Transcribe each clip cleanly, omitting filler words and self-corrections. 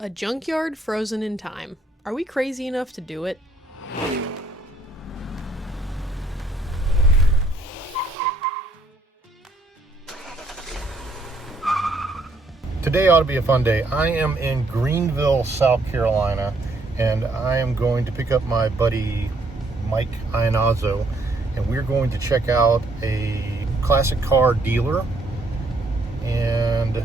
A junkyard frozen in time. Are we crazy enough to do it? Today ought to be a fun day. I am in Greenville, South Carolina, and I am going to pick up my buddy Mike Iannazzo, and we're going to check out a classic car dealer. And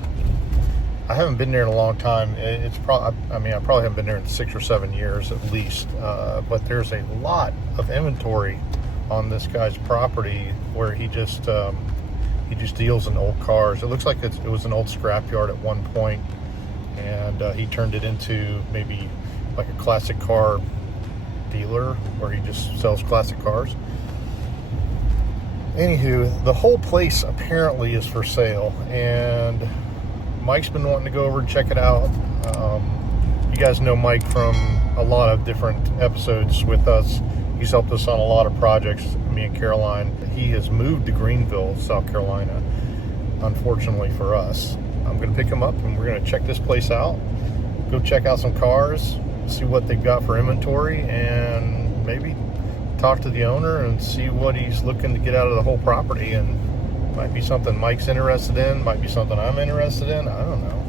I haven't been there in a long time. It's probably, I probably haven't been there in 6 or 7 years at least. But there's a lot of inventory on this guy's property where he just deals in old cars. It looks like it was an old scrapyard at one point, and he turned it into maybe like a classic car dealer where he just sells classic cars. Anywho, the whole place apparently is for sale, and Mike's been wanting to go over and check it out. You guys know Mike from a lot of different episodes with us. He's helped us on a lot of projects, me and Caroline. He has moved to Greenville, South Carolina, unfortunately for us. I'm going to pick him up and we're going to check this place out, go check out some cars, see what they've got for inventory, and maybe talk to the owner and see what he's looking to get out of the whole property. And might be something Mike's interested in, might be something I'm interested in, I don't know.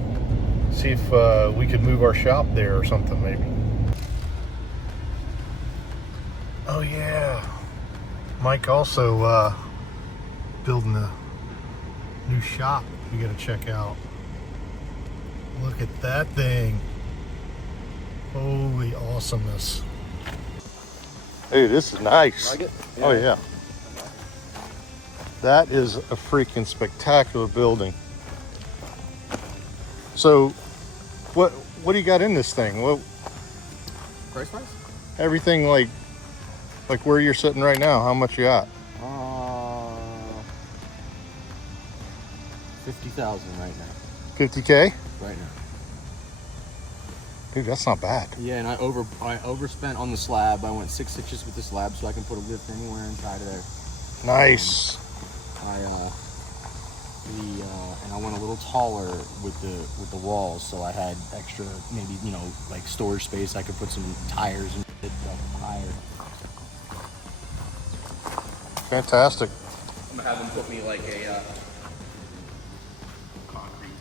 See if we could move our shop there or something maybe. Oh yeah, Mike also building a new shop you gotta check out. Look at that thing. Holy awesomeness. Hey, this is nice. Like it? Yeah. Oh yeah. That is a freaking spectacular building. So, what do you got in this thing? What Price-wise? everything like where you're sitting right now? How much you got? 50,000 right now. 50K? Right now. Dude, that's not bad. Yeah, and I overspent on the slab. I went 6 inches with the slab so I can put a lift anywhere inside of there. Nice. And I went a little taller with the walls, so I had extra, maybe, like storage space. I could put some tires and shit up higher. Fantastic. I'm gonna have them put me like a concrete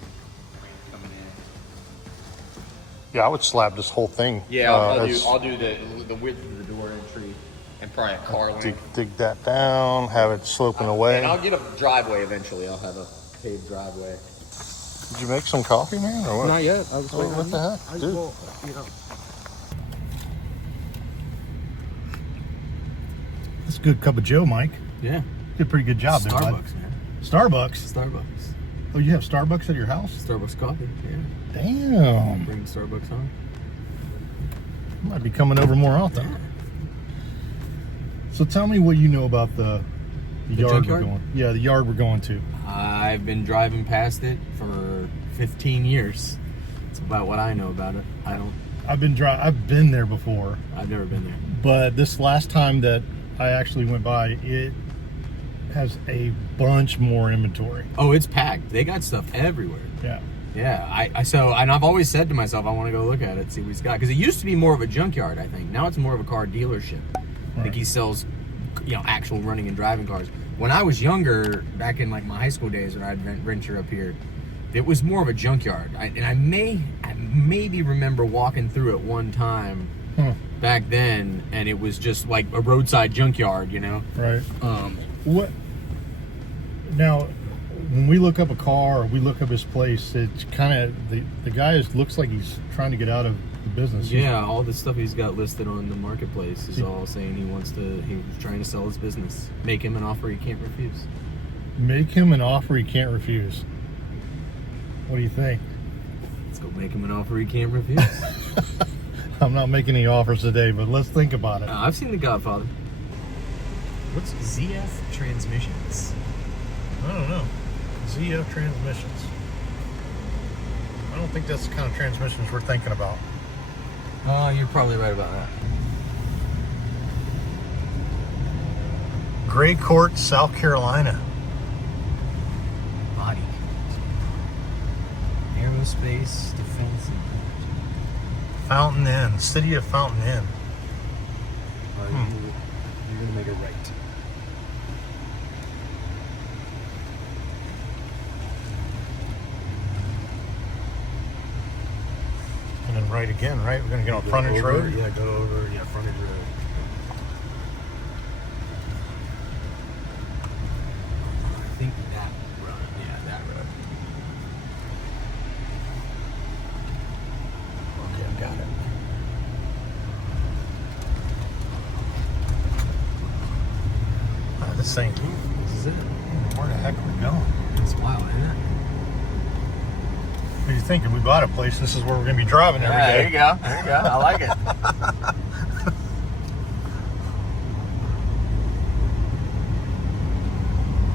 ramp coming in. Yeah, I would slab this whole thing. Yeah, I'll do the width of the door entry and probably a car length. Dig that down, have it sloping away. And I'll get a driveway eventually. I'll have a paved driveway. Did you make some coffee, man, or what? Not yet. I was waiting. What the heck, dude? That's a good cup of Joe, Mike. Yeah. Did a pretty good job there, bud. Starbucks, man. Starbucks? Oh, you have Starbucks at your house? Starbucks coffee, yeah. Damn. Bring Starbucks on. Might be coming over more often. Yeah. So tell me what you know about the yard junkyard? we're going. Yeah, the yard we're going to. I've been driving past it for 15 years. That's about what I know about it. I've been there before. I've never been there. But this last time that I actually went by, it has a bunch more inventory. Oh, it's packed. They got stuff everywhere. Yeah. Yeah, and I've always said to myself, I want to go look at it, see what he's got. Because it used to be more of a junkyard, I think. Now it's more of a car dealership. I think he sells, actual running and driving cars. When I was younger, back in like my high school days when I'd venture up here, it was more of a junkyard. I maybe remember walking through it one time back then, and it was just like a roadside junkyard, Right. What? Now, when we look up a car or we look up his place, it's kind of the guy looks like he's trying to get out of the business. Yeah, all the stuff he's got listed on the marketplace is all saying he was trying to sell his business. Make him an offer he can't refuse. Make him an offer he can't refuse. What do you think? Let's go make him an offer he can't refuse. I'm not making any offers today, but let's think about it. I've seen The Godfather. What's ZF Transmissions? I don't know. ZF Transmissions. I don't think that's the kind of transmissions we're thinking about. Oh, you're probably right about that. Gray Court, South Carolina. Body. Aerospace, defense, and Fountain Inn, City of Fountain Inn. You're gonna make a right. And then right again, right? We're gonna get on frontage road. Yeah, go over. Yeah, frontage road. I think that road. Yeah, that road. Okay, I got it. Ah, this thing. This is it. Where the heck are we going? It's wild, isn't it? What are you thinking? We bought a place. This is where we're gonna be driving every day. There you go. There you go. I like it.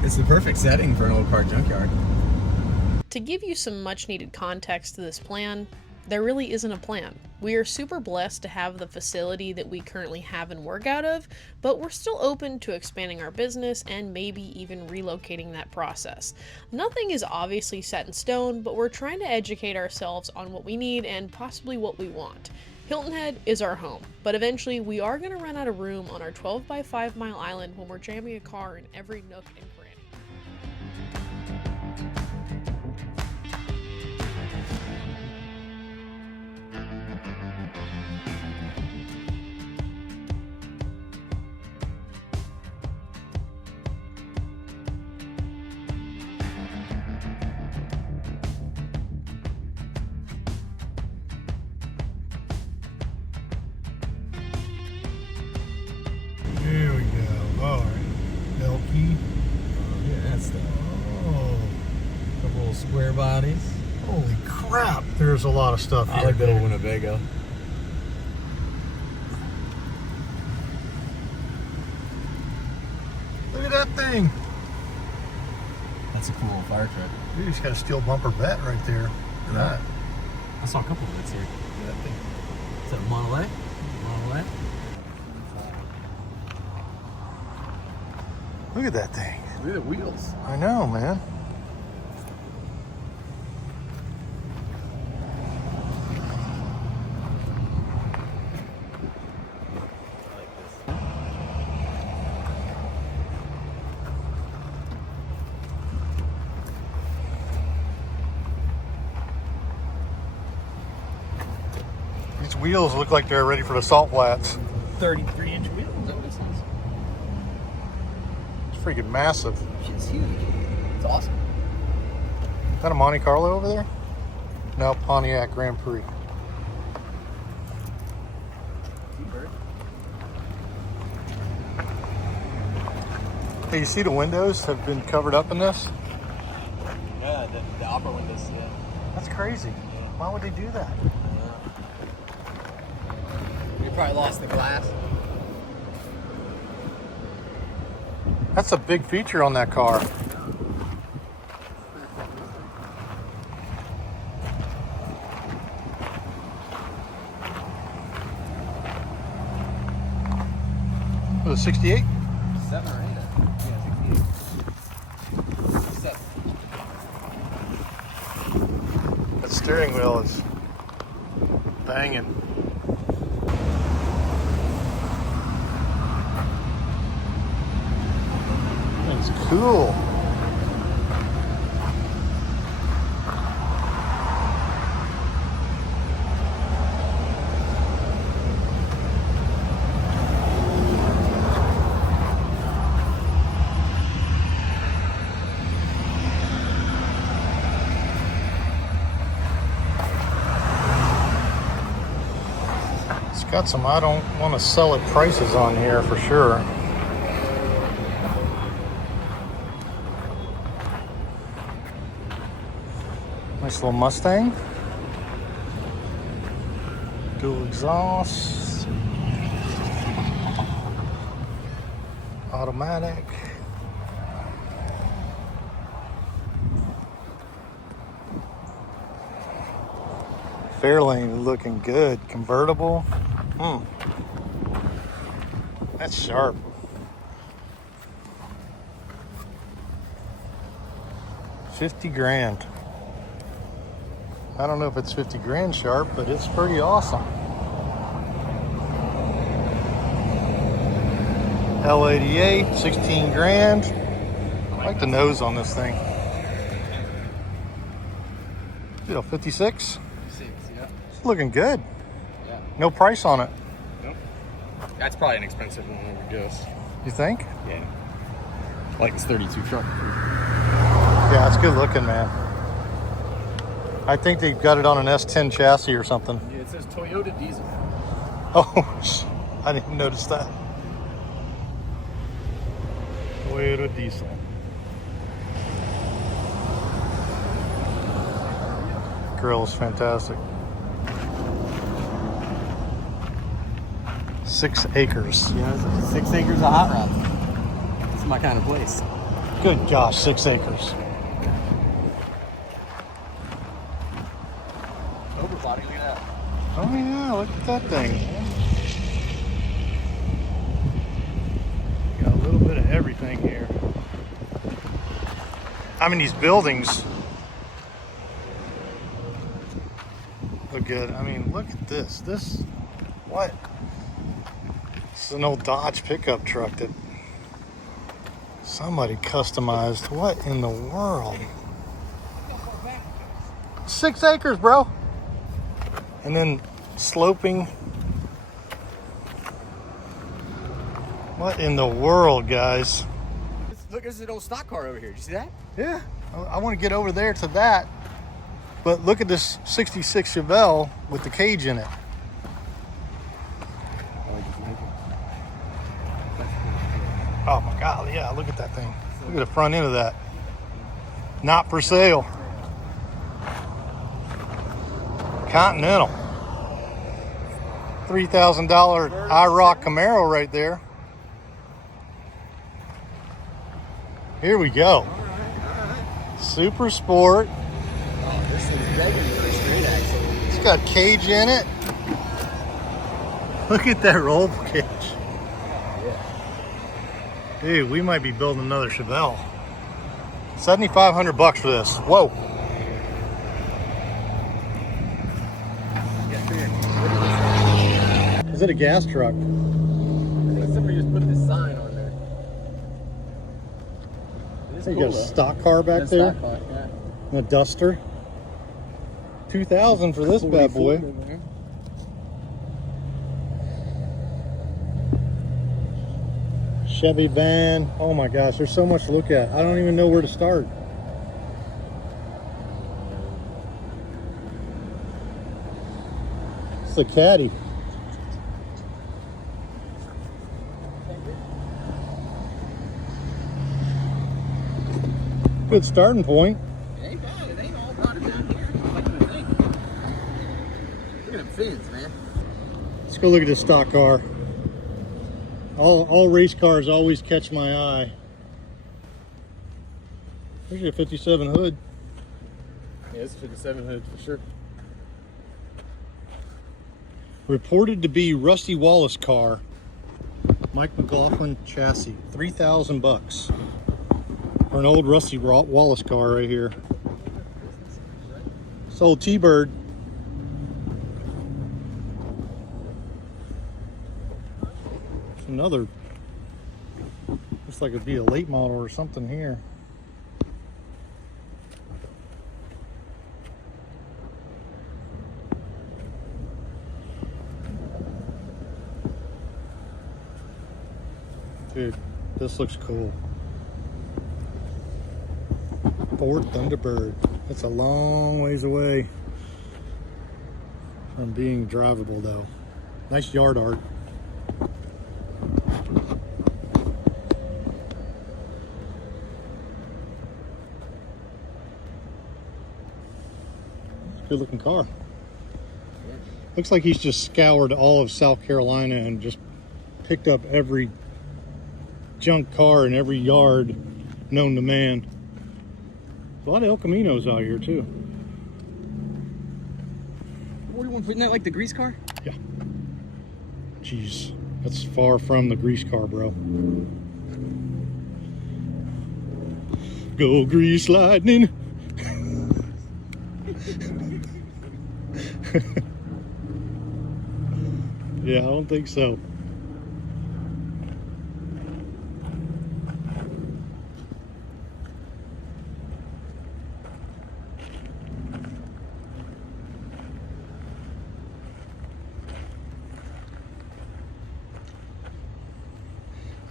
It's the perfect setting for an old car junkyard. To give you some much needed context to this plan, there really isn't a plan. We are super blessed to have the facility that we currently have and work out of, but we're still open to expanding our business and maybe even relocating that process. Nothing is obviously set in stone, but we're trying to educate ourselves on what we need and possibly what we want. Hilton Head is our home, but eventually we are going to run out of room on our 12 by 5 mile island when we're jamming a car in every nook and cranny. Here we go. All right. Elky. Yeah, that's the Oh, couple little square bodies. holy crap. There's a lot of stuff I here. like that old Winnebago. Look at that thing. That's a cool fire truck. Dude, he's got a steel bumper vet right there. Look at that. I saw a couple of bits here. Look at that thing. Is that a Model A? Model A? Look at that thing. Look at the wheels. I know, man. These wheels look like they're ready for the salt flats. 33-inch wheels. Is that what it says? It's freaking massive. Shit's huge. It's awesome. Is that a Monte Carlo over there? No, Pontiac Grand Prix. Hey, you see the windows have been covered up in this? Yeah, the upper windows, yeah. That's crazy. Why would they do that? You probably lost the glass. That's a big feature on that car. Was it 68? 7 or 8. Yeah, 68. 7. That steering wheel is banging. That's cool. It's got some I don't want to sell it prices on here for sure. Nice little Mustang. Dual exhaust. Automatic. Fairlane looking good. Convertible. That's sharp. $50,000. I don't know if it's 50 grand sharp, but it's pretty awesome. L88, 16 grand. I like the nose on this thing. 56? Yeah. It's looking good. Yeah. No price on it. Nope. That's probably an expensive one, I would guess. You think? Yeah. Like this 32 truck. Yeah, it's good looking, man. I think they got it on an S10 chassis or something. Yeah, it says Toyota diesel. Oh, I didn't notice that. Toyota diesel. Grill is fantastic. 6 acres. Yeah, 6 acres of hot rods. It's my kind of place. Good gosh, 6 acres. Overbody, look at that. Oh yeah, look at that thing. Got a little bit of everything here. I mean, these buildings look good. I mean, look at this. This, what? This is an old Dodge pickup truck that somebody customized. What in the world? 6 acres, bro. And then sloping. What in the world, guys? Look, there's an old stock car over here. Did you see that? Yeah, I want to get over there to that. But look at this 66 Chevelle with the cage in it. Oh my God, yeah, look at that thing. Look at the front end of that. Not for sale. Continental. $3,000 IROC Camaro right there. Here we go. Super Sport. Oh, this thing's begging for a straight axle. It's got cage in it. Look at that roll cage. Dude, we might be building another Chevelle. $7,500 for this. Whoa. Is it a gas truck? I think somebody just put this sign on there. It is You cool, got a though. stock car back That's there. stock car, yeah. And a Duster. $2,000 for this bad boy. Chevy van. Oh my gosh, there's so much to look at. I don't even know where to start. It's a Caddy. Good starting point. It ain't bad. It ain't all rotted down here. Like you would think. Look at them fins, man. Let's go look at this stock car. All race cars always catch my eye. There's your 57 hood. Yeah, it's a 57 hood for sure. Reported to be Rusty Wallace car. Mike McLaughlin chassis. $3,000 for an old Rusty Wallace car right here. It's old T-Bird. Another, looks like it'd be a late model or something here. Dude, this looks cool. Ford Thunderbird. That's a long ways away from being drivable though. Nice yard art. Good looking car. Looks like he's just scoured all of South Carolina and just picked up every junk car in every yard known to man. A lot of El Caminos out here too. 41 foot, isn't that like the grease car? Yeah. Jeez, that's far from the grease car, bro. Go grease lightning. Yeah, I don't think so.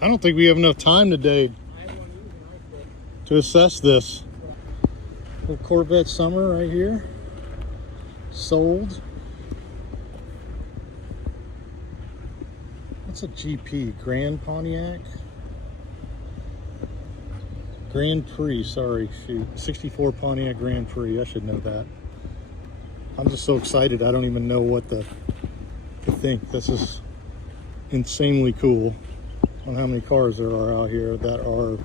I don't think we have enough time today to assess this. Little Corvette Summer right here. Sold. What's a GP? Grand Pontiac? Grand Prix, sorry, shoot. 64 Pontiac Grand Prix, I should know that. I'm just so excited, I don't even know what to think. This is insanely cool on how many cars there are out here that are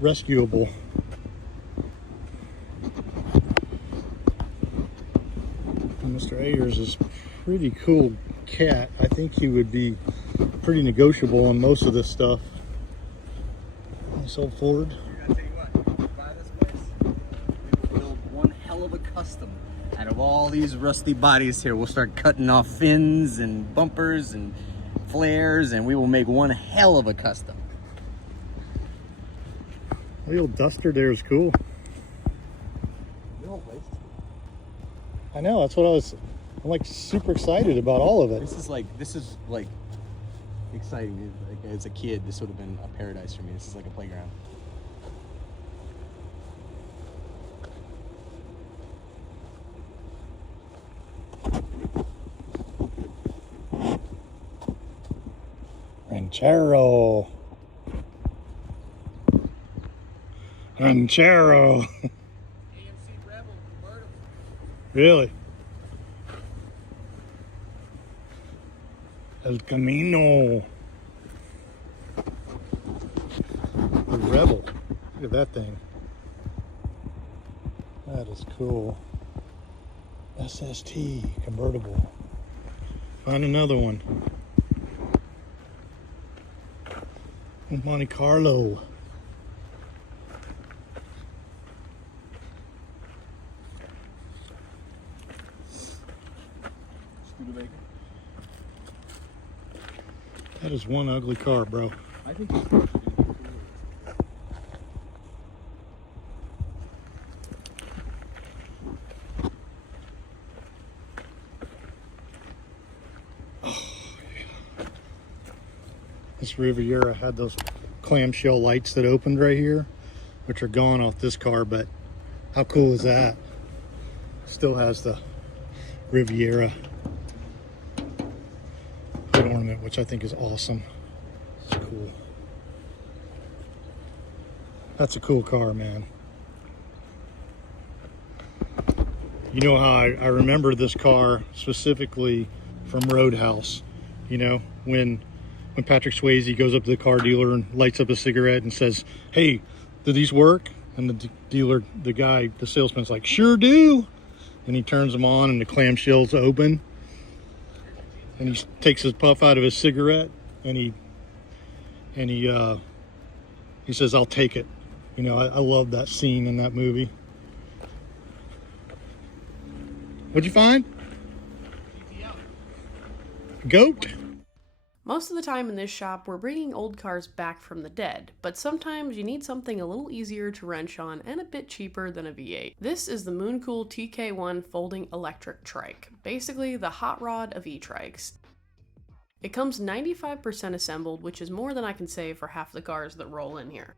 rescuable. And Mr. Ayers is a pretty cool cat. I think he would be pretty negotiable on most of this stuff. Nice old Ford. I tell you what, if you buy this place, we will build one hell of a custom out of all these rusty bodies here. We'll start cutting off fins and bumpers and flares, and we will make one hell of a custom. The old Duster there is cool. Your whole place. I know, that's what I'm like super excited about all of it. This is like exciting. Like, as a kid, this would have been a paradise for me. This is like a playground. Ranchero. Ranchero. AMC Rebel convertible. Really? El Camino. The Rebel. Look at that thing. That is cool. SST convertible. Find another one. Monte Carlo. That is one ugly car, bro. I think it's cool. This Riviera had those clamshell lights that opened right here, which are gone off this car, but how cool is that? Still has the Riviera hood ornament, which I think is awesome. It's cool. That's a cool car, man. You know how I remember this car specifically from Roadhouse, you know, when Patrick Swayze goes up to the car dealer and lights up a cigarette and says, "Hey, do these work?" And the dealer, the salesman's like, "Sure do." And he turns them on and the clamshells open. And he takes his puff out of his cigarette and he says, "I'll take it." You know, I love that scene in that movie. What'd you find? Goat? Most of the time in this shop, we're bringing old cars back from the dead, but sometimes you need something a little easier to wrench on and a bit cheaper than a V8. This is the Mooncool TK1 folding electric trike, basically the hot rod of e-trikes. It comes 95% assembled, which is more than I can say for half the cars that roll in here.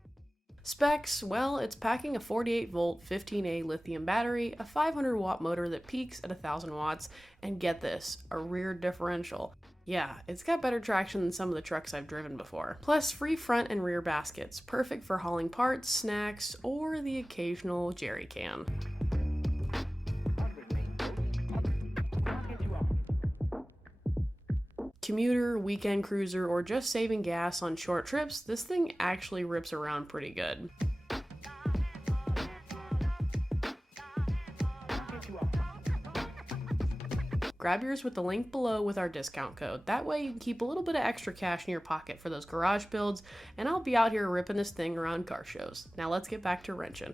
Specs, well, it's packing a 48 volt 15A lithium battery, a 500 watt motor that peaks at 1000 watts, and get this, a rear differential. Yeah, it's got better traction than some of the trucks I've driven before. Plus free front and rear baskets, perfect for hauling parts, snacks, or the occasional jerry can. Commuter, weekend cruiser, or just saving gas on short trips, this thing actually rips around pretty good. Grab yours with the link below with our discount code. That way you can keep a little bit of extra cash in your pocket for those garage builds, and I'll be out here ripping this thing around car shows. Now let's get back to wrenching.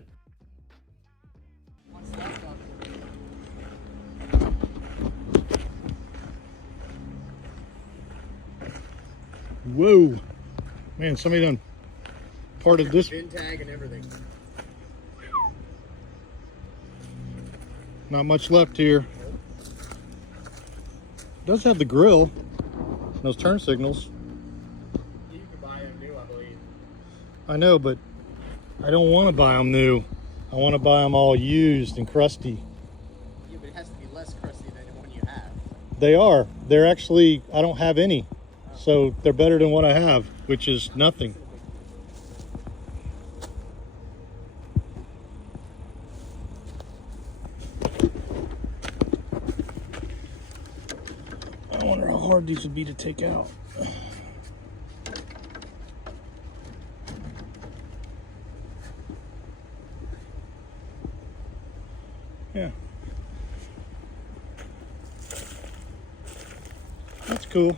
Whoa, man, somebody done parted this. Pin tag and everything. Not much left here. Does have the grill, those turn signals. You can buy them I know, but I don't want to buy them new. I want to buy them all used and crusty. Yeah, but it has to be less crusty than the one you have. They are. They're actually, I don't have any. So they're better than what I have, which is nothing. I wonder how hard these would be to take out. Yeah. That's cool.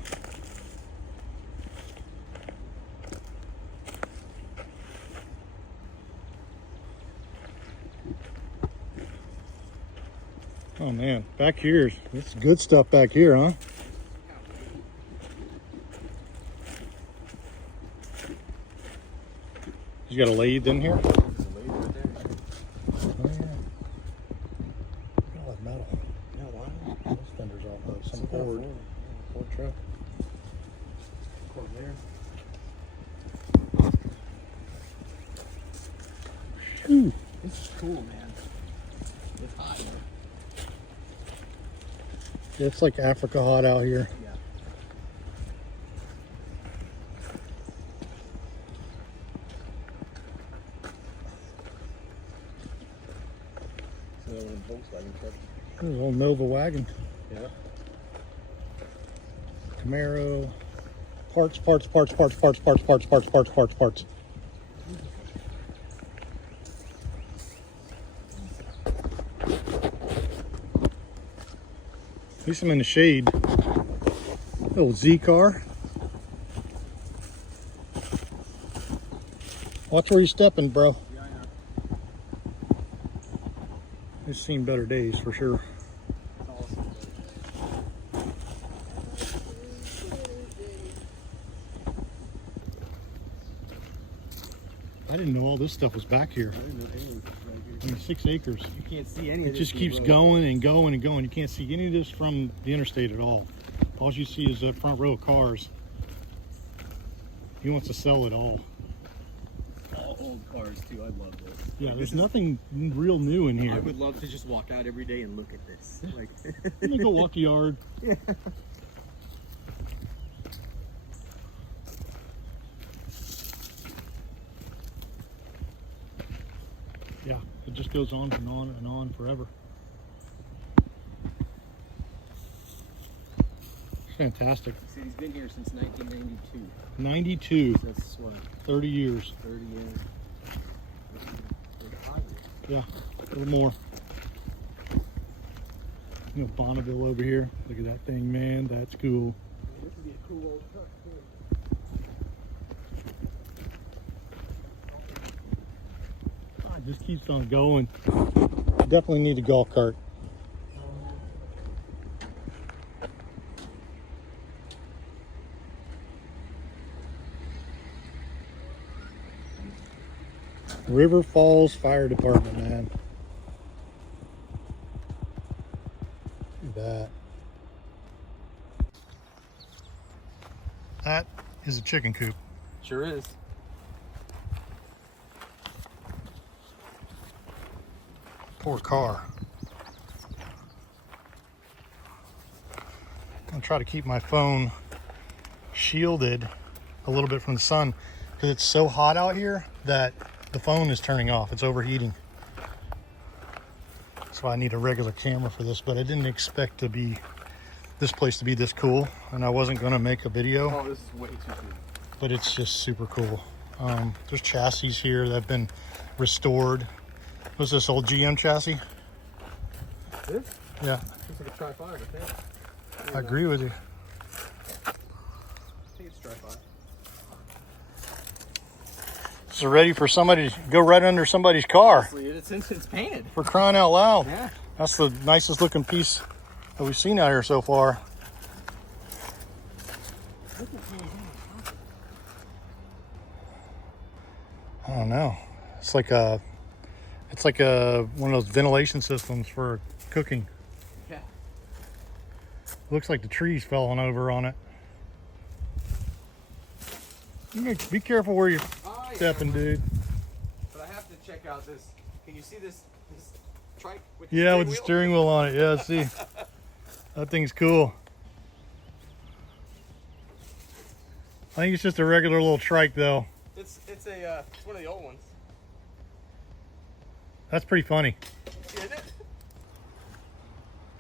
Oh man, back here, it's good stuff back here, huh? You got a lathe in here? Oh yeah. Look at all that metal. Yeah, wow. Those fenders off of some Ford truck. Cord there. Ooh. This is cool, man. It's hot. It's like Africa hot out here. Yeah. So that one Volkswagen truck. There's a little Nova wagon. Yeah. Camaro. Parts. At least I'm in the shade. Little Z car. Watch where you're stepping, bro. Yeah, I know. It's seen better days for sure. It's awesome. I didn't know all this stuff was back here. I didn't know any of this was right here. I mean, 6 acres. You can't see any of It this. just from keeps the road. going and going and going. You can't see any of this from the interstate at all. All you see is the front row of cars. He wants to sell it all. All old cars too. I love this. Yeah, Like, there's this is- nothing real new in here. I would love to just walk out every day and look at this. Like, Let me go walk the yard. yeah. Yeah, it just goes on and on and on forever. It's fantastic. See, he's been here since 1992. 92, So that's what, 30 years. 30 years. 35 years. Yeah, a little more. You know, Bonneville over here. Look at that thing, man. That's cool. This would be a cool old truck too. It just keeps on going. Definitely need a golf cart. River Falls Fire Department, man. Look at that. That is a chicken coop. Sure is. Poor car. I'm gonna try to keep my phone shielded a little bit from the sun because it's so hot out here that the phone is turning off. It's overheating. So I need a regular camera for this, but I didn't expect this place to be this cool, and I wasn't gonna make a video, Oh, this is way too cool. but it's just super cool. There's chassis here that have been restored. What's this, old GM chassis? This? Yeah, Looks like a Tri-5, I think. I agree with you. I think it's Tri-5. This is ready for somebody to go right under somebody's car. Honestly, it's painted. For crying out loud. Yeah. That's the nicest looking piece that we've seen out here so far. I don't know. It's like a one of those ventilation systems for cooking. Yeah. Looks like the trees falling over on it. You gotta be careful where you. Oh, stepping, dude. But I have to check out this. Can you see this trike with Yeah, with the steering wheel on it. Yeah, see. That thing's cool. I think it's just a regular little trike, though. It's one of the old ones. That's pretty funny. Isn't it?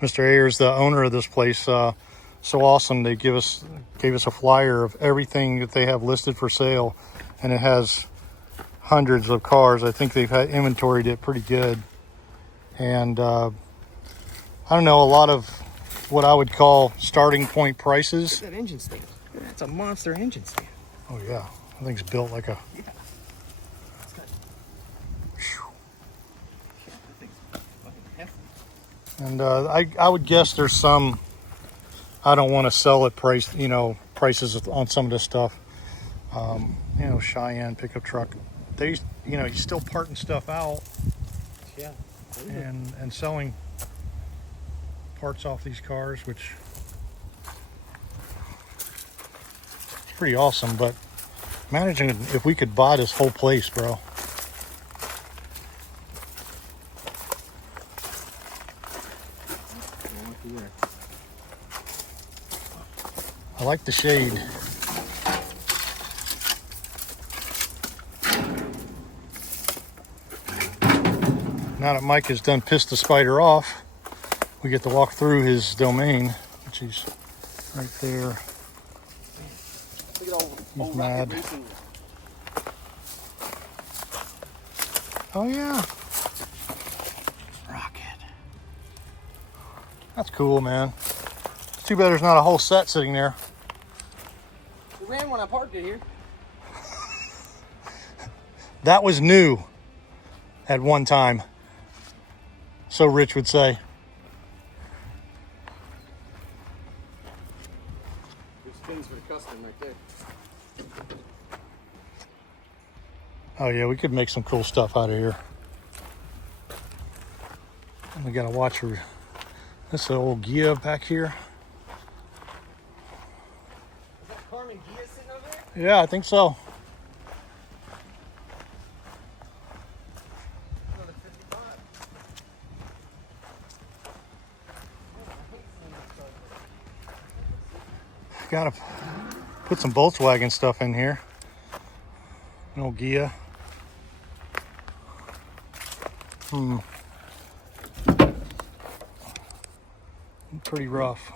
Mr. Ayers, the owner of this place, so awesome. They gave us a flyer of everything that they have listed for sale, and it has hundreds of cars. I think they've had inventoried it pretty good, and I don't know, a lot of what I would call starting point prices. That engine stand. That's a monster engine stand. Oh yeah, I think it's built like a. Yeah. And I would guess there's some, I don't want to sell it price, prices on some of this stuff. Cheyenne pickup truck. They, you're still parting stuff out. Yeah. And selling parts off these cars, which is pretty awesome. But imagine if we could buy this whole place, bro. I like the shade. Now that Mike has done pissed the spider off, we get to walk through his domain, which is right there. Look at all He's mad. Oh yeah. Rocket. That's cool, man. It's too bad there's not a whole set sitting there. We ran when I parked it here. That was new at one time. So Rich would say. There's spins for the custom right there. Oh yeah, we could make some cool stuff out of here. And we gotta watch her. This old Gia back here. Is that Carmen Gia sitting over there? Yeah, I think so. Another 55. Gotta put some Volkswagen stuff in here. An old Gia. Pretty rough.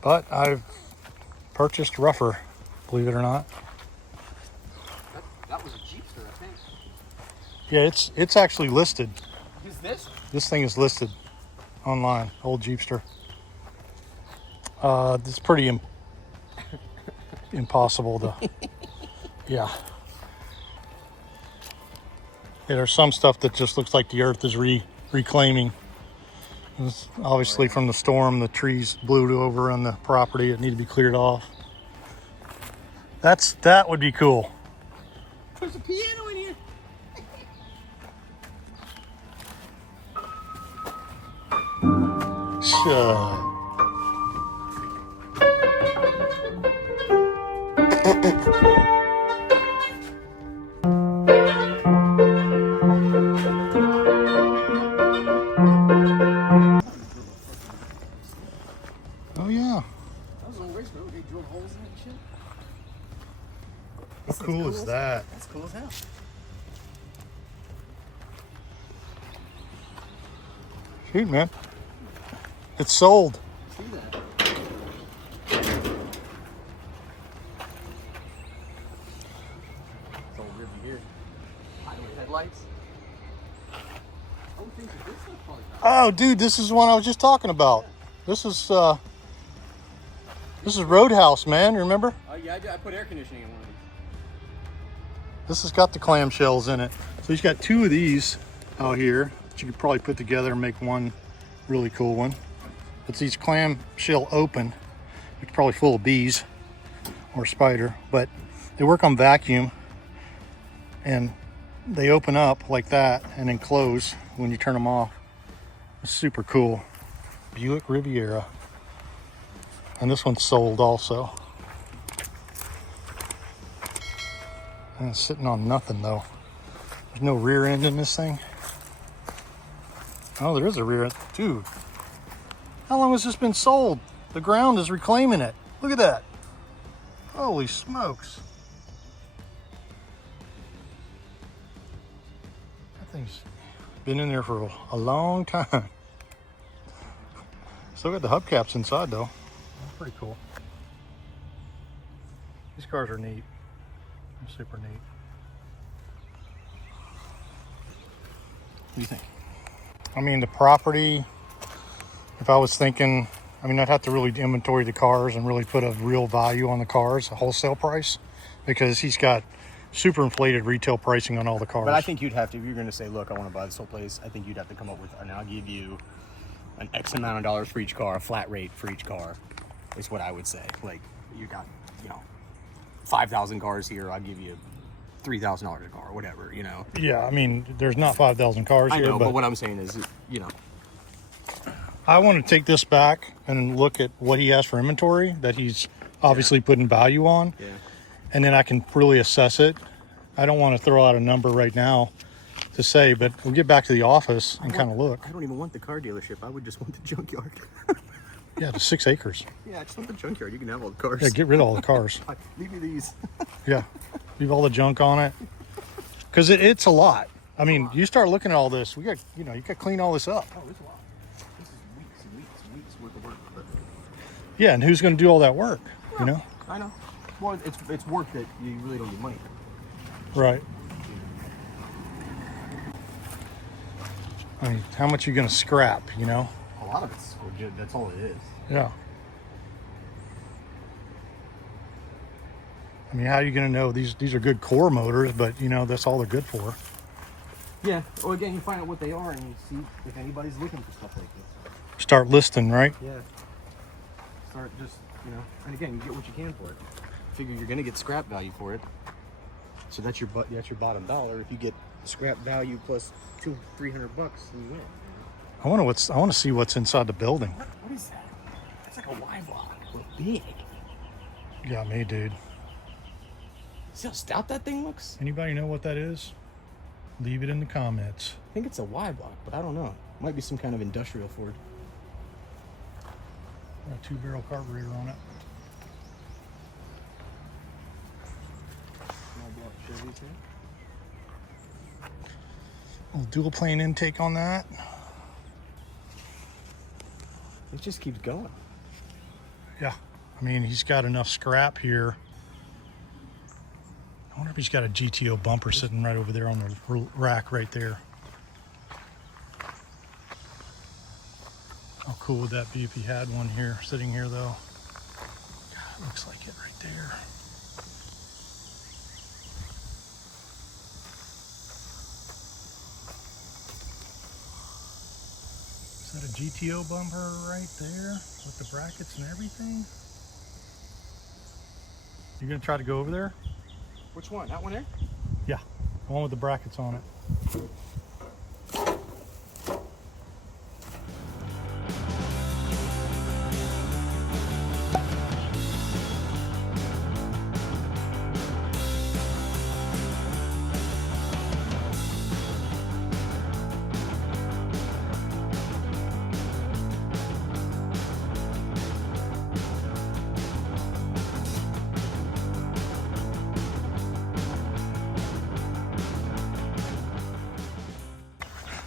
But I've purchased rougher, believe it or not. That was a Jeepster, I think. Yeah, it's actually listed. Is this? This thing is listed online, old Jeepster. It's pretty impossible to, yeah. Yeah, there's some stuff that just looks like the earth is reclaiming. It's obviously from the storm, the trees blew over on the property. It needed to be cleared off. That would be cool. There's a piano in here. Sure. Oh yeah. That was on race road. They drilled holes in that shit. How cool is that? That's cool as hell. Shoot, man. It's sold. See that? It's all rippy here. Hiding with headlights. Oh, things are good stuff like that. Oh, dude, this is the one I was just talking about. This is Roadhouse, man. Remember? Oh yeah, I put air conditioning in one of these. This has got the clamshells in it. So he's got two of these out here that you could probably put together and make one really cool one. It's these clamshell open, which is probably full of bees or spider, but they work on vacuum and they open up like that and then close when you turn them off. It's super cool. Buick Riviera. And this one's sold also. And it's sitting on nothing though. There's no rear end in this thing. Oh, there is a rear end. Dude, how long has this been sold? The ground is reclaiming it. Look at that. Holy smokes. That thing's been in there for a long time. Still got the hubcaps inside though. That's pretty cool. These cars are neat. They're super neat. What do you think? I mean, the property, if I was thinking, I mean, I'd have to really inventory the cars and really put a real value on the cars, a wholesale price, because he's got super inflated retail pricing on all the cars. But I think you'd have to, if you're going to say, look, I want to buy this whole place, I think you'd have to come up with, and I'll give you an X amount of dollars for each car, a flat rate for each car, is what I would say. Like, you got, 5,000 cars here, I'll give you $3,000 a car, whatever, Yeah, I mean, there's not 5,000 cars I here, know, but what I'm saying is, I want to take this back and look at what he has for inventory that he's obviously putting value on. Yeah. And then I can really assess it. I don't want to throw out a number right now to say, but we'll get back to the office and kind of look. I don't even want the car dealership. I would just want the junkyard. Yeah, the 6 acres. Yeah, I just want the junkyard. You can have all the cars. Yeah, get rid of all the cars. Leave me these. Yeah, leave all the junk on it. Because it's a lot. I mean, you start looking at all this, you got to clean all this up. Oh, it's a lot. This is weeks and weeks and weeks worth of work. But... Yeah, and who's going to do all that work, I know. Well, it's work that you really don't get money for. Right. I mean, how much are you going to scrap, A lot of it's legit. That's all it is. Yeah. I mean, how are you going to know these are good core motors, but that's all they're good for. Yeah. Well, again, you find out what they are and you see if anybody's looking for stuff like this. Start listing, right? Yeah. Start just, and again, you get what you can for it. Figure you're going to get scrap value for it. So that's your bottom dollar. If you get scrap value plus $200-300, then you win. I want to see what's inside the building. What is that? That's like a Y block. But big. Yeah, me, dude. See how stout that thing looks? Anybody know what that is? Leave it in the comments. I think it's a Y block, but I don't know. It might be some kind of industrial Ford. Got a 2-barrel carburetor on it. Little dual plane intake on that. It just keeps going. Yeah, I mean, he's got enough scrap here. I wonder if he's got a GTO bumper sitting right over there on the rack right there. How cool would that be if he had one here, sitting here though? God, it looks like it right there. Is that a GTO bumper right there with the brackets and everything? You gonna try to go over there? Which one? That one there? Yeah, the one with the brackets on it.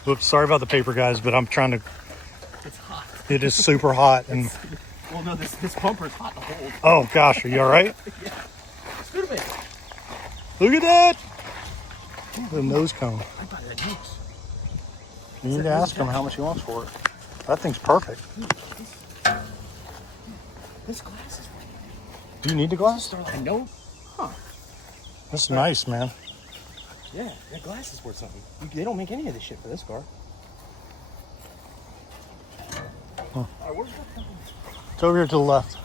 Oops, sorry about the paper, guys, but I'm trying to. It's hot. It is super hot, and Well, no, this bumper is hot to hold. oh gosh, are you all right? Yeah. Scoot a bit. Look at that! The nose cone. I buy that nose. You need to ask him how much he wants for it. That thing's perfect. This glass is Do you need the glass? I know. Huh. That's nice, man. Yeah, that glass is worth something. They don't make any of this shit for this car. Huh. Where's that company? It's over here to the left.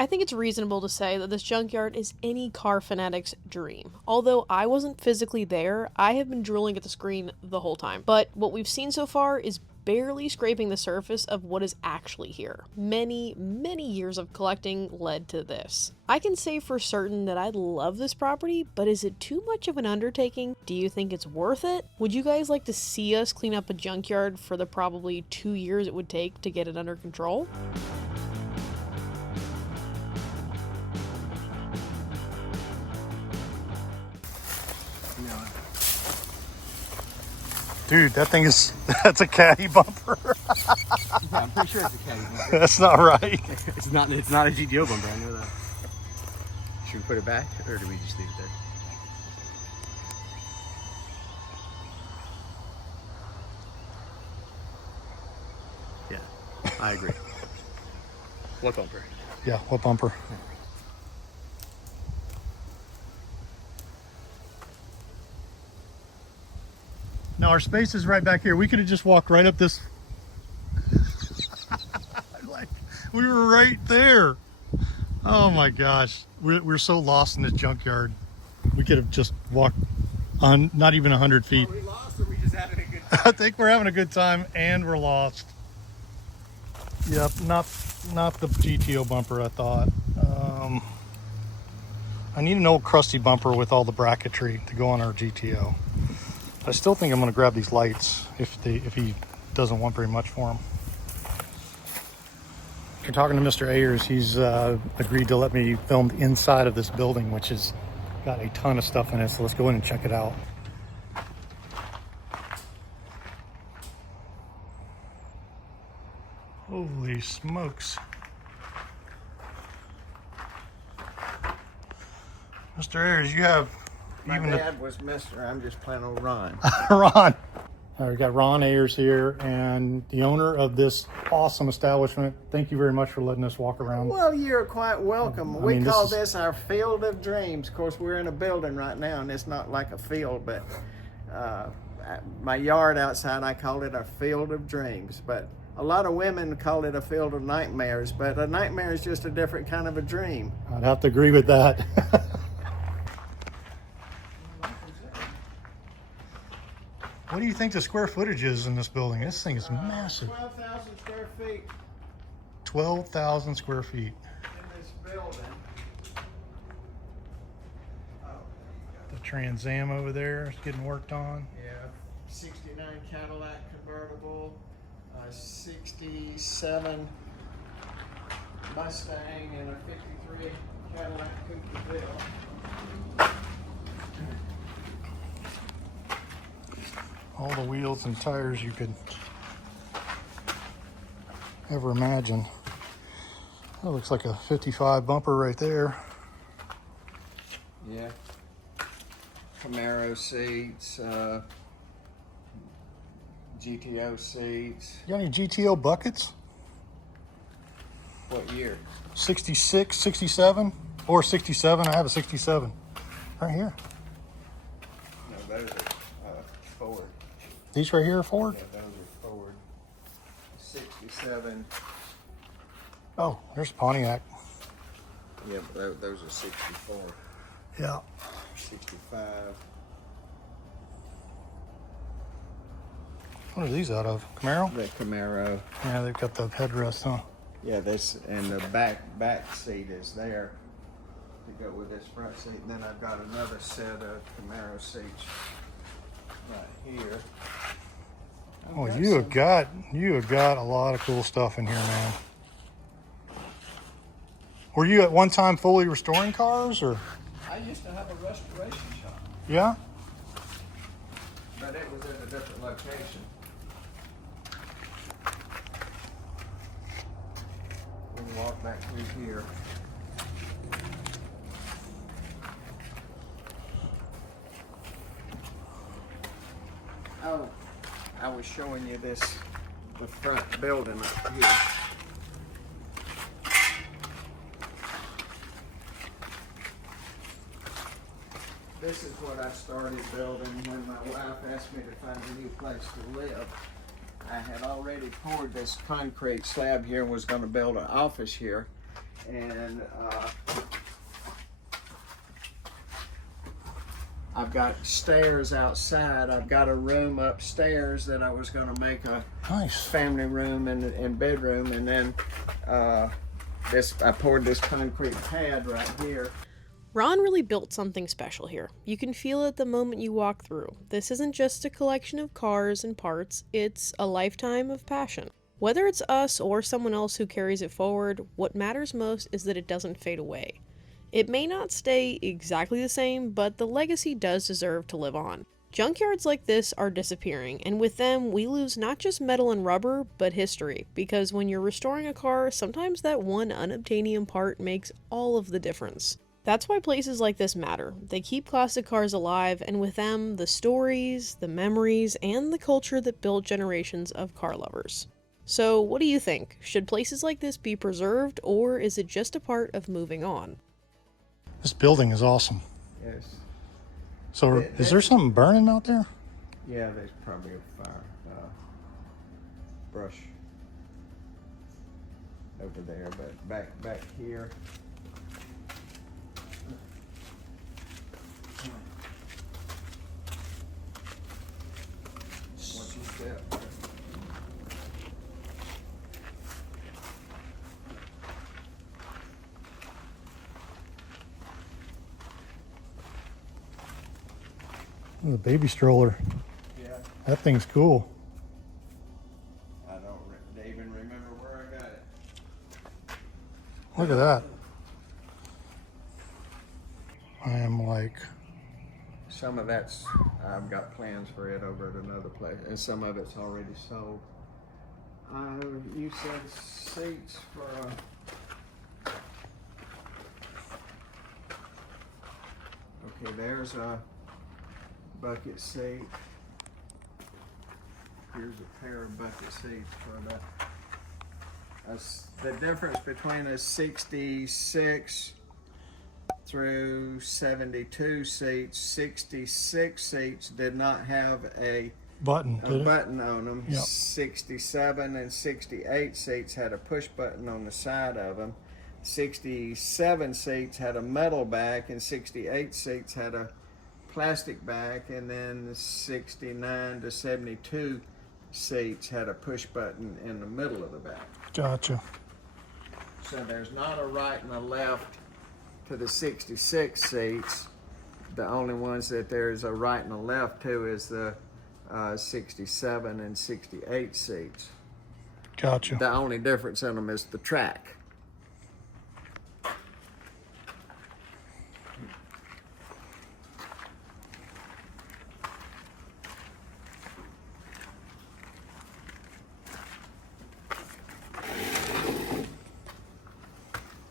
I think it's reasonable to say that this junkyard is any car fanatic's dream. Although I wasn't physically there, I have been drooling at the screen the whole time. But what we've seen so far is barely scraping the surface of what is actually here. Many, many years of collecting led to this. I can say for certain that I love this property, but is it too much of an undertaking? Do you think it's worth it? Would you guys like to see us clean up a junkyard for the probably 2 years it would take to get it under control? Dude, that thing is, that's a caddy bumper. Yeah, I'm pretty sure it's a caddy bumper. That's not right. It's not a GTO bumper, I know that. Should we put it back, or do we just leave it there? Yeah, I agree. What bumper? Yeah, what bumper? Now our space is right back here. We could have just walked right up this. Like, we were right there. Oh my gosh. We're so lost in this junkyard. We could have just walked on not even 100 feet. Are we lost, or are we just having a good time? I think we're having a good time and we're lost. Yep, not the GTO bumper, I thought. I need an old crusty bumper with all the bracketry to go on our GTO. I still think I'm going to grab these lights if he doesn't want very much for them. After talking to Mr. Ayers, he's agreed to let me film the inside of this building, which has got a ton of stuff in it. So let's go in and check it out. Holy smokes. Mr. Ayers, you have My even dad was Mr. I'm just plain old Ron. Ron. All right, we got Ron Ayers here, and the owner of this awesome establishment. Thank you very much for letting us walk around. Well, you're quite welcome. I We mean, call this is- this our field of dreams. Of course, we're in a building right now, and it's not like a field, but my yard outside, I call it our field of dreams. But a lot of women call it a field of nightmares, but a nightmare is just a different kind of a dream. I'd have to agree with that. What do you think the square footage is in this building? This thing is massive. 12,000 square feet 12,000 square feet. in this building. The Trans Am over there is getting worked on. Yeah, 69 Cadillac convertible, 67 Mustang, and a 53 Cadillac Coupe. All the wheels and tires you could ever imagine. That looks like a 55 bumper right there. Yeah. Camaro seats, GTO seats. You got any GTO buckets? What year? 66, 67, or 67. I have a 67 right here. No, those are Ford. These right here are Ford? Yeah, those are Ford. 67. Oh, there's Pontiac. Yeah, but those are 64. Yeah. 65. What are these out of? Camaro? The Camaro. Yeah, they've got the headrest, huh? Yeah, this, and the back seat is there to go with this front seat. And then I've got another set of Camaro seats right here. Oh, you have got a lot of cool stuff in here, man. Were you at one time fully restoring cars, or? I used to have a restoration shop, Yeah? but it was at a different location. We can walk back through here. Oh, I was showing you the front building up here. This is what I started building when my wife asked me to find a new place to live. I had already poured this concrete slab here and was going to build an office here. and I've got stairs outside. I've got a room upstairs that I was going to make a Nice. family room and bedroom, and then I poured this concrete pad right here. Ron really built something special here. You can feel it the moment you walk through. This isn't just a collection of cars and parts, it's a lifetime of passion. Whether it's us or someone else who carries it forward, what matters most is that it doesn't fade away. It may not stay exactly the same, but the legacy does deserve to live on. Junkyards like this are disappearing, and with them, we lose not just metal and rubber, but history, because when you're restoring a car, sometimes that one unobtainium part makes all of the difference. That's why places like this matter. They keep classic cars alive, and with them, the stories, the memories, and the culture that built generations of car lovers. So, what do you think? Should places like this be preserved, or is it just a part of moving on? This building is awesome. Yes. So is there something burning out there? Yeah, there's probably a fire brush over there, but back here. Once you step. The baby stroller. Yeah, That thing's cool. I don't even remember where I got it. Look at that. I am like, Some of that's, I've got plans for it over at another place, and some of it's already sold. You said seats for okay, there's a bucket seat. Here's a pair of bucket seats for the difference between a 66 through 72 seats. 66 seats did not have a button, did it? button on them. Yep. 67 and 68 seats had a push button on the side of them. 67 seats had a metal back, and 68 seats had a plastic back, and then the 69 to 72 seats had a push button in the middle of the back. Gotcha. So there's not a right and a left to the 66 seats. The only ones that there's a right and a left to is the 67 and 68 seats. Gotcha. The only difference in them is the track.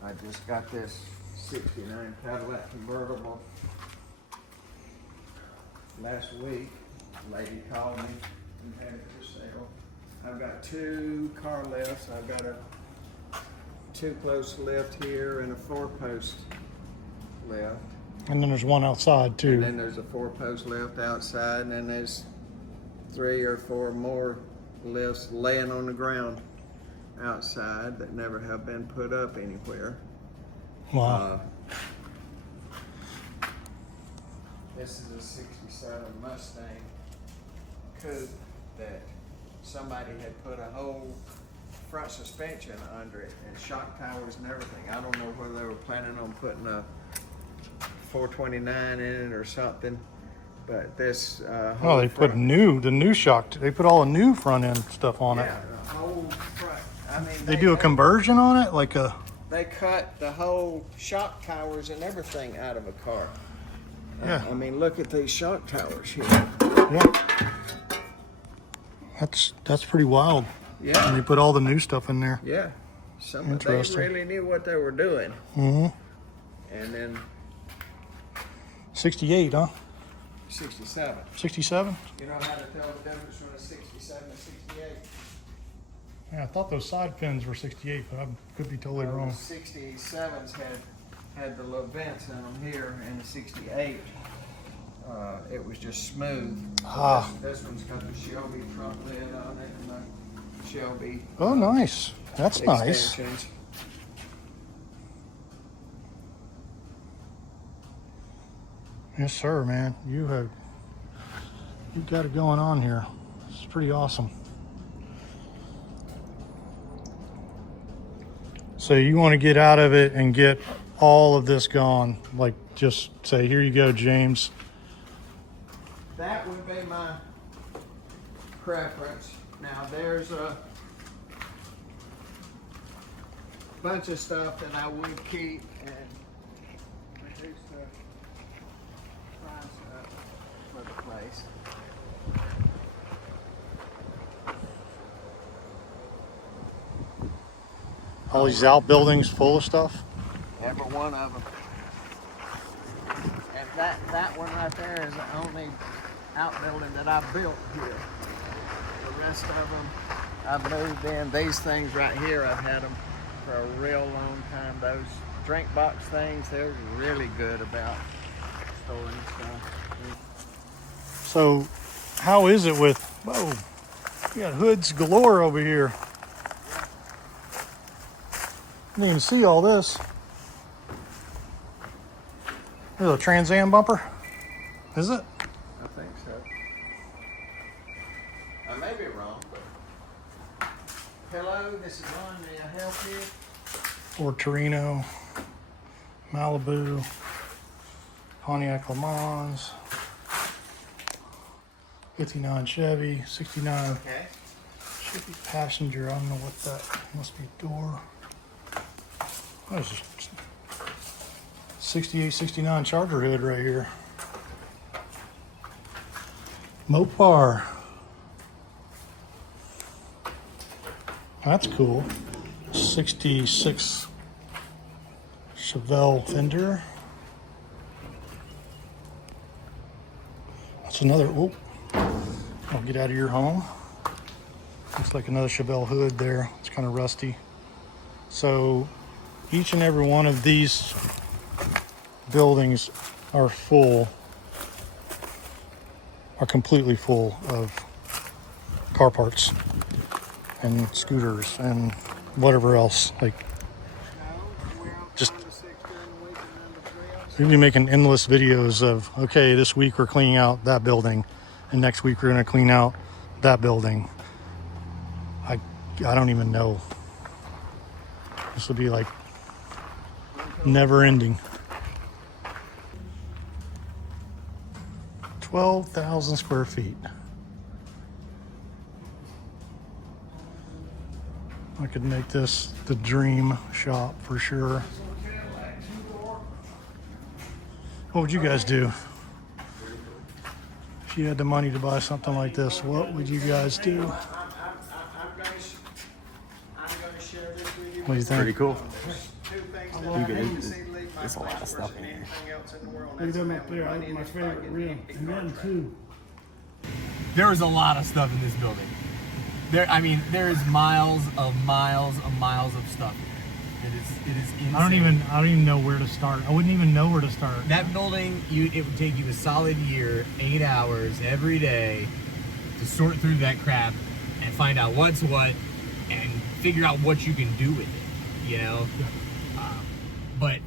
I just got this 69 Cadillac convertible last week. A lady called me and had it for sale. I've got 2 car lifts. I've got a 2-post lift here and a 4-post lift. And then there's one outside too. And then there's a 4-post lift outside, and then there's 3 or 4 more lifts laying on the ground outside that never have been put up anywhere. Wow. This is a 67 Mustang coupe that somebody had put a whole front suspension under it and shock towers and everything. I don't know whether they were planning on putting a 429 in it or something, but this Oh, they put the new shock. They put all the new front end stuff on it. yeah, the whole front. I mean, They do a conversion on it, like a. They cut the whole shock towers and everything out of a car. Yeah. I mean, look at these shock towers here. Yeah. That's pretty wild. Yeah. And they put all the new stuff in there. Yeah. They Interesting. really knew what they were doing. Mm-hmm. And then 68, huh? 67. 67? You know how to tell the difference between a 67 and 68? Yeah, I thought those side pins were 68, but I could be totally The wrong. 67s had the little vents in them here, and the 68, it was just smooth. Ah. This one's got the Shelby front lid on it, and the Shelby Oh, nice. That's nice. extensions. Yes, sir, man. You've got it going on here. It's pretty awesome. So you want to get out of it and get all of this gone. Like, just say, here you go, James. That would be my preference. Now there's a bunch of stuff that I would keep and reduce the price up for the place. All these outbuildings full of stuff. Every one of them. And that one right there is the only outbuilding that I built here. The rest of them I've moved in. These things right here, I've had them for a real long time. Those drink box things, they're really good about storing stuff. So how is it with, whoa, you got hoods galore over here. You can see all this. There's a Trans Am bumper. Is it? I think so. I may be wrong, but hello, this is Ron. May I help you? Ford Torino, Malibu, Pontiac Le Mans, 59 Chevy, 69 Okay. Chevy passenger. I don't know what that must be. Door. What is this? 68, 69 Charger hood right here. Mopar. That's cool. 66 Chevelle fender. That's another, oh, I'll get out of your home. Looks like another Chevelle hood there. It's kind of rusty. So each and every one of these buildings are completely full of car parts and scooters and whatever else. Like, just we'll be making endless videos of, okay, this week we're cleaning out that building and next week we're going to clean out that building. I don't even know. This will be like never ending. 12,000 square feet. I could make this the dream shop for sure. What would you guys do? If you had the money to buy something like this, what would you guys do? I'm going to share this with you. What do you think? Pretty cool. Two things You that I can hate eat to see leave my There's a lot of place stuff worse in than here. anything else in the world. Look at That's them up family there. money I and my it's start favorite getting reel. big And car them crap. too. There is a lot of stuff in this building. There is miles of stuff here. It is insane. I don't even know where to start. I wouldn't even know where to start. That building, it would take you a solid year, 8 hours every day to sort through that crap and find out what's what and figure out what you can do with it, you know? But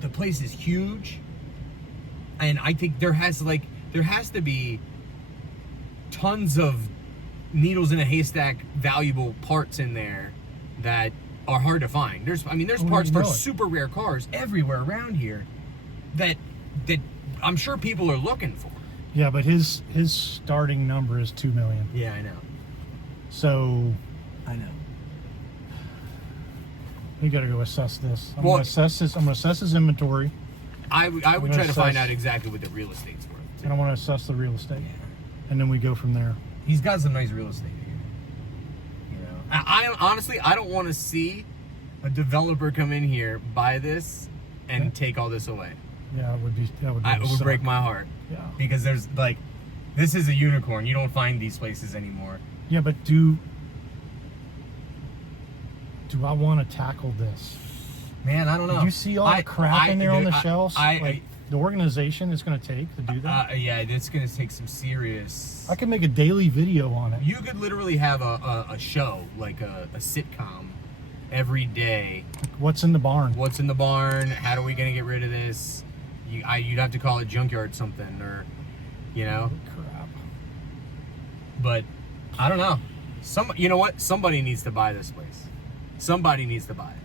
the place is huge, and I think there has to be tons of needles in a haystack valuable parts in there that are hard to find. There's parts for super rare cars everywhere around here that I'm sure people are looking for. Yeah, but his starting number is 2 million. Yeah, I know. So I know. we got to go assess this. I'm Well- gonna assess this. I'm gonna assess his inventory, I would gonna try to find assess- out exactly what the real estate's worth. and I want to assess the real estate, and then we go from there. He's got some nice real estate here. You know, I honestly don't want to see a developer come in here, buy this, and Yeah. take all this away. Yeah, it would be. That would. It would suck. break my heart. Yeah. Because there's this is a unicorn. You don't find these places anymore. Yeah, but do I want to tackle this? Man, I don't know. Did you see all the crap in there on the shelves? I The organization is going to take to do that. yeah, it's gonna take some serious. I can make a daily video on it. You could literally have a show, like a sitcom, every day. What's in the barn? What's in the barn? How are we gonna get rid of this? You you'd have to call it Junkyard something, or, you know. Crap. But I don't know. You know what? Somebody needs to buy this place. Somebody needs to buy it.